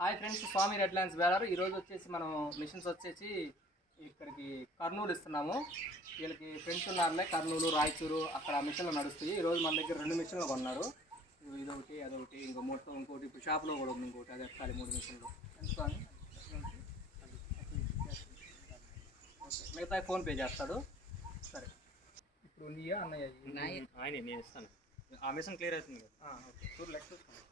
Hi friends, స్వామి రెడ్లాండ్స్ baler. ఈరోజు వచ్చేసి మనం మిషన్స్ వచ్చేసి ఇక్కడికి కర్నూలు ఇస్తున్నాము. వీళ్ళకి ఫ్రెండ్స్ ఉన్నారులే కర్నూలు, రాయచూరు, అక్కడ మిషన్లు నడుస్తాయి. ఈరోజు మన దగ్గర 2 మిషన్లు కొన్నారు. ఇదొకటి అదొకటి, ఇంకో మొత్తం ఇంకోటి ఇప్పుడు షాప్లో కూడా ఉంది ఇంకోటి, అది ఎక్కాలి 3 మిషన్లు. ఎంత స్వామి? మిగతా ఫోన్పే చేస్తాడు. సరే, ఇప్పుడు నీయా అన్నయ్య? ఆయన నేను ఇస్తాను. ఆ మిషన్ క్లియర్ అవుతుంది కదా. ఓకే, చూడు లెక్క చూసుకోండి.